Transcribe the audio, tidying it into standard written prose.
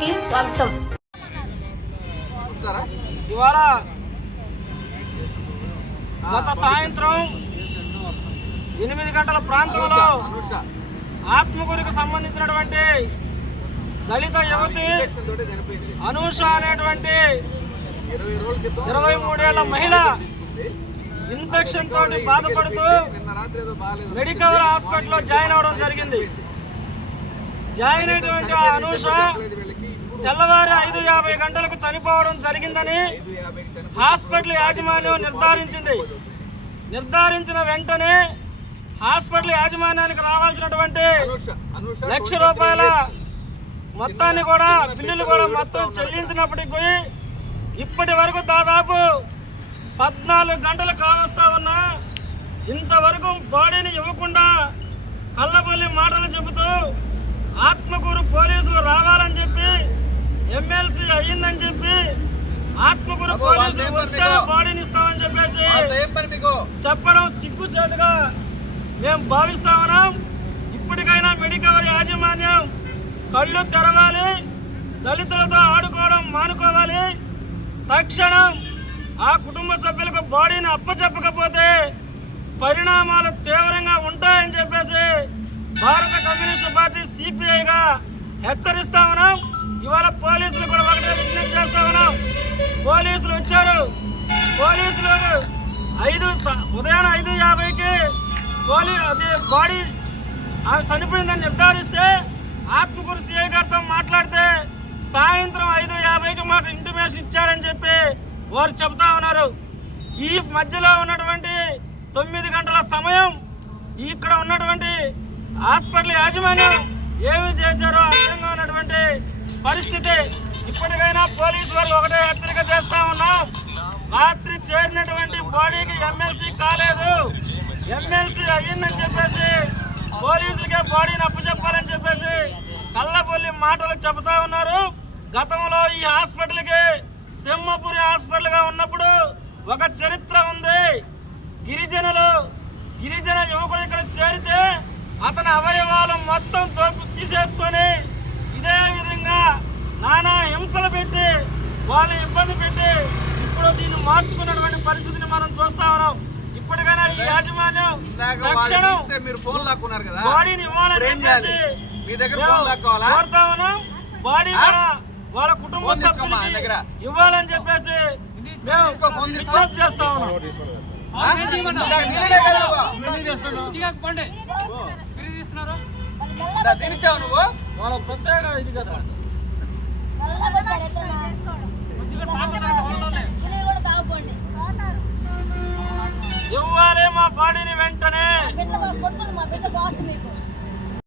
కి స్వాగతం. ఇవాళ గత సాయంత్రం 8 గంటల ప్రాంతంలో ఆత్మకూరుకు సంబంధించినటువంటి దళిత యువతి అనూష అనేటువంటి 23 ఏళ్ల మహిళ ఇన్ఫెక్షన్ తోటి బాధపడుతూ మెడికవర్ హాస్పిటల్లో జాయిన్ అవడం జరిగింది. జాయిన్ అయినటువంటి అనూష తెల్లవారి 5:50 గంటలకు చనిపోవడం జరిగిందని హాస్పిటల్ యాజమాన్యం నిర్ధారించిన వెంటనే హాస్పిటల్ యాజమాన్యానికి రావాల్సినటువంటి ₹1,00,000 మొత్తాన్ని కూడా బిల్లులు కూడా మొత్తం చెల్లించినప్పటికీ ఇప్పటి వరకు దాదాపు 14 గంటలు కావస్తా ఉన్నా ఇంతవరకు బాడీని ఇవ్వకుండా కళ్ళబొల్లి మాటలు చెబుతూ ఆత్మకూరు పోలీసులు రావాలని చెప్పి ఎమ్మెల్సీ అయ్యిందని చెప్పి ఆత్మకూరు పోలీసులు వస్తే బాడీని ఇస్తామని చెప్పేసి చెప్పడం సిగ్గుచేటుగా మేము భావిస్తా ఉన్నాం. ఇప్పటికైనా మెడికవర్ యాజమాన్యం కళ్ళు తెరవాలి, దళితులతో ఆడుకోవడం మానుకోవాలి. తక్షణం ఆ కుటుంబ సభ్యులకు బాడీని అప్పచెప్పకపోతే పరిణామాలు తీవ్రంగా ఉంటాయని చెప్పేసి భారత కమ్యూనిస్టు పార్టీ సిపిఐగా హెచ్చరిస్తా ఉన్నాం. ఇవాళ పోలీసులు కూడా ఒకటే విజ్ఞప్తి చేస్తా ఉన్నాం. పోలీసులు వచ్చారు. పోలీసులు ఉదయం 5:50కి బాడీ చనిపోయిందని నిర్ధారిస్తే ఆత్మకూరు సిఐ గారితో మాట్లాడితే సాయంత్రం 5:50కి మాకు ఇంటిమేషన్ ఇచ్చారని చెప్పి వారు చెబుతా ఉన్నారు. ఈ మధ్యలో ఉన్నటువంటి 9 గంటల సమయం ఇక్కడ ఉన్నటువంటి హాస్పిటల్ యాజమాన్యం ఏమి చేశారో అర్థంగా ఉన్నటువంటి పరిస్థితి. ఇప్పటికైనా పోలీసు వారు ఒకటే హెచ్చరిక చేస్తా ఉన్నాం. రాత్రి చేరినటువంటి బాడీకి ఎమ్మెల్సీ కాలేదు, ఎమ్మెల్సీ అయ్యిందని చెప్పేసి పోలీసులకే బాడీని అప్పచెప్పాలని చెప్పేసి కళ్ళబొల్లి మాటలు చెబుతా ఉన్నారు. గతంలో ఈ హాస్పిటల్కి సింహపురి హాస్పిటల్గా ఉన్నప్పుడు ఒక చరిత్ర ఉంది. గిరిజన యువకుడు ఇక్కడ చేరితే అతని అవయవాలు మొత్తం తీసేసుకొని ఇదే విధంగా నానా హింసలు పెట్టి వాళ్ళని ఇబ్బంది పెట్టి ఇప్పుడు దీన్ని మార్చుకున్నటువంటి పరిస్థితిని మనం చూస్తా ఉన్నాం. ఇప్పటికైనా ఈ యాజమాన్యం తక్షణం బాడీని ఇవ్వాలని కోరుతా ఉన్నాం. బాడీ కూడా వాళ్ళ కుటుంబ సభ్యులకి ఇవ్వాలని చెప్పేసి మేము విజ్ఞప్తి చేస్తా ఉన్నాం. వాళ్ళ ప్రత్యేక ఇది కదా ఇవ్వాలి మా బాడీని వెంటనే.